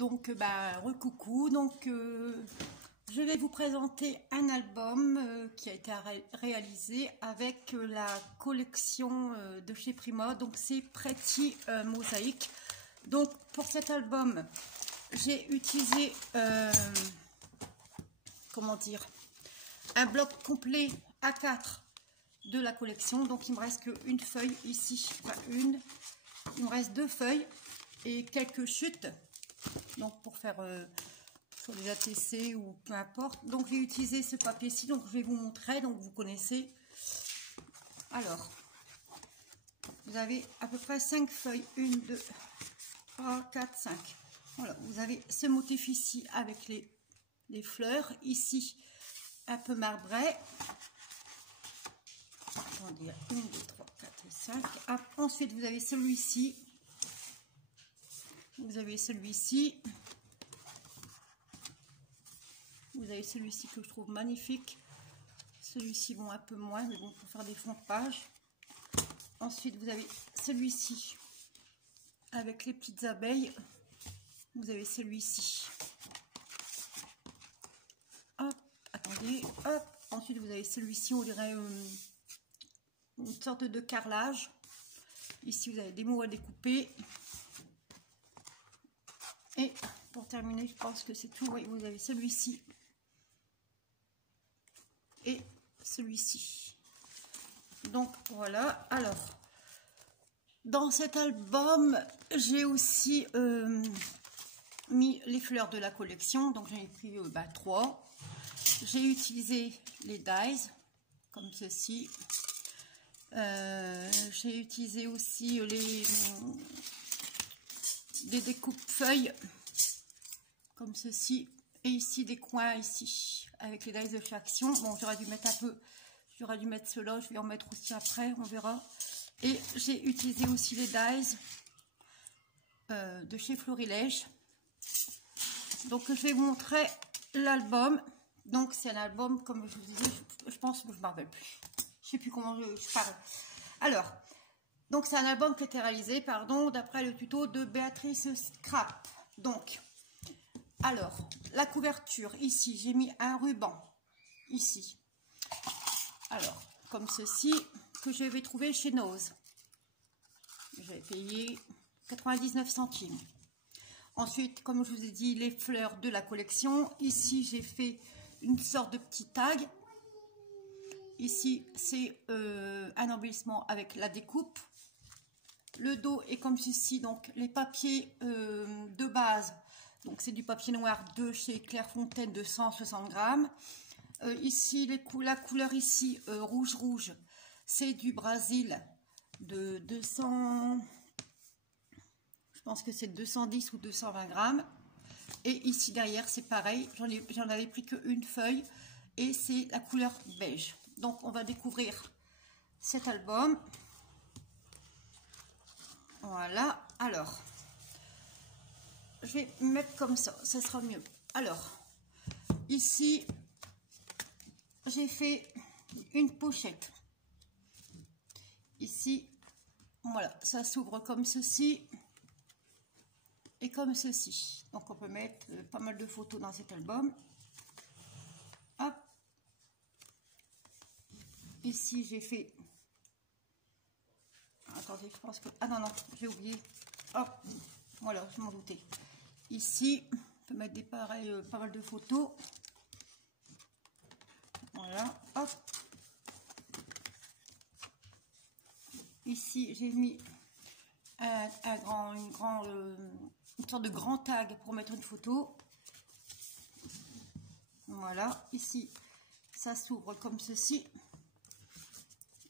Donc, recoucou. Donc, je vais vous présenter un album qui a été réalisé avec la collection de chez Prima. Donc, c'est Pretty Mosaic. Donc, pour cet album, j'ai utilisé, comment dire, un bloc complet A4 de la collection. Donc, il me reste qu'une feuille ici. Enfin, il me reste 2 feuilles et quelques chutes. Donc, pour faire sur les ATC ou peu importe. Donc, j'ai utilisé ce papier-ci. Donc, je vais vous montrer. Donc, vous connaissez. Alors, vous avez à peu près 5 feuilles. 1, 2, 3, 4, 5. Voilà, vous avez ce motif ici avec les fleurs. Ici, un peu marbré. Attendez, 1, 2, 3, 4 et 5. Ensuite, vous avez celui-ci. Vous avez celui-ci. Vous avez celui-ci que je trouve magnifique. Celui-ci, bon, un peu moins, mais bon, pour faire des fonds de page. Ensuite, vous avez celui-ci avec les petites abeilles. Vous avez celui-ci. Hop, attendez, hop. Ensuite, vous avez celui-ci, on dirait une sorte de carrelage. Ici, vous avez des mots à découper. Et pour terminer, je pense que c'est tout. Oui, vous avez celui-ci et celui-ci. Donc, voilà. Alors, dans cet album, j'ai aussi mis les fleurs de la collection. Donc, j'en ai pris 3. J'ai utilisé les dies, comme ceci. J'ai utilisé aussi des découpes feuilles comme ceci, et ici des coins ici avec les dies de Faction. Bon, j'aurais dû mettre j'aurais dû mettre cela, je vais en mettre aussi après, on verra. Et j'ai utilisé aussi les dies de chez Florilège. Donc je vais vous montrer l'album. Donc c'est un album, comme je vous disais, je pense que je ne me rappelle plus, je sais plus comment je parle. Alors, donc c'est un album qui a été réalisé, d'après le tuto de Béatrice Scrap. Donc, alors, la couverture, ici, j'ai mis un ruban, ici. Alors, comme ceci, que je vais trouver chez Nose. J'avais payé 99 centimes. Ensuite, comme je vous ai dit, les fleurs de la collection. Ici, j'ai fait une sorte de petit tag. Ici, c'est un embellissement avec la découpe. Le dos est comme ceci, donc les papiers de base, donc c'est du papier noir de chez Clairefontaine de 160 grammes. Ici, la couleur ici, rouge, c'est du Brésil de 200, je pense que c'est 210 ou 220 grammes. Et ici derrière, c'est pareil, j'en avais pris qu'une feuille et c'est la couleur beige. Donc, on va découvrir cet album. Voilà, alors, je vais mettre comme ça sera mieux. Alors, ici, j'ai fait une pochette. Ici, voilà, ça s'ouvre comme ceci et comme ceci. Donc, on peut mettre pas mal de photos dans cet album. Hop. Ici, j'ai fait... Attendez, je pense que... Ah non, j'ai oublié. Hop, voilà, je m'en doutais. Ici, on peut mettre des pareils, pas mal de photos. Voilà, hop. Ici, j'ai mis une sorte de grand tag pour mettre une photo. Voilà, ici, ça s'ouvre comme ceci.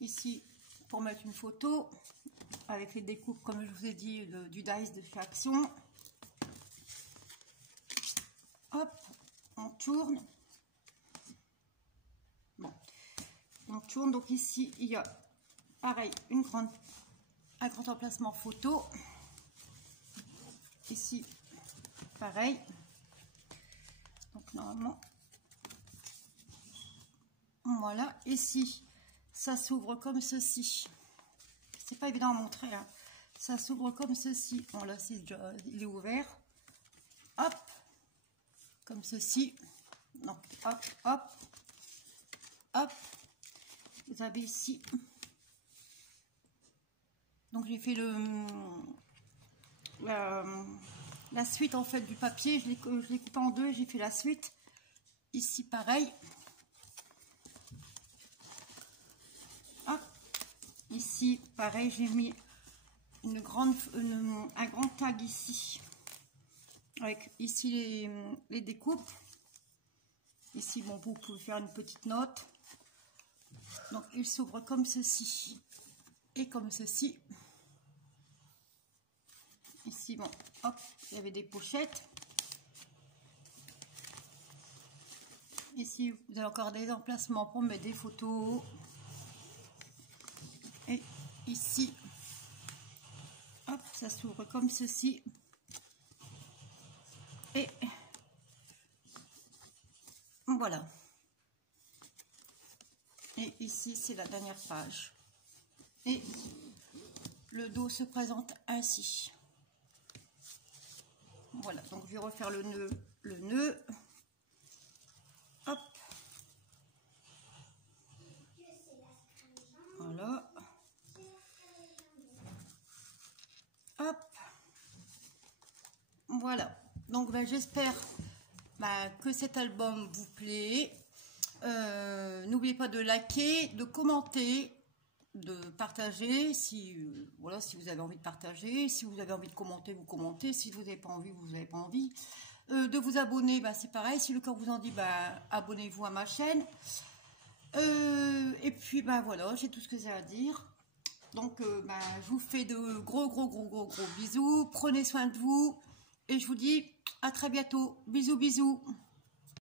Ici, pour mettre une photo, avec les découpes, comme je vous ai dit, du dies de Faction. Hop, on tourne. Bon, on tourne. Donc ici, il y a, pareil, un grand emplacement photo. Ici, pareil. Donc normalement, voilà. Ici, ça s'ouvre comme ceci. C'est pas évident à montrer, hein. Ça s'ouvre comme ceci. Bon, là, il est ouvert. hop, comme ceci. Donc, hop, hop, hop. Vous avez ici. Donc, j'ai fait la suite en fait du papier. Je l'ai coupé en deux. J'ai fait la suite. Ici, pareil. Hop. Ici, pareil, j'ai mis un grand tag ici. Avec ici les découpes. Ici, bon, vous pouvez faire une petite note. Donc, il s'ouvre comme ceci. Et comme ceci. Ici, bon, hop, il y avait des pochettes. Ici, vous avez encore des emplacements pour mettre des photos. Et ici, hop, ça s'ouvre comme ceci. Et voilà. Et ici, c'est la dernière page. Et le dos se présente ainsi. Voilà, donc je vais refaire le nœud. Hop. Voilà. Hop. Voilà. Donc ben, j'espère que cet album vous plaît. N'oubliez pas de liker, de commenter, de partager si voilà, si vous avez envie de partager, si vous avez envie de commenter, vous commentez, si vous n'avez pas envie, vous n'avez pas envie. De vous abonner, c'est pareil, si le cœur vous en dit, abonnez-vous à ma chaîne. Et puis voilà, j'ai tout ce que j'ai à dire. Donc je vous fais de gros bisous, prenez soin de vous et je vous dis à très bientôt. Bisous bisous.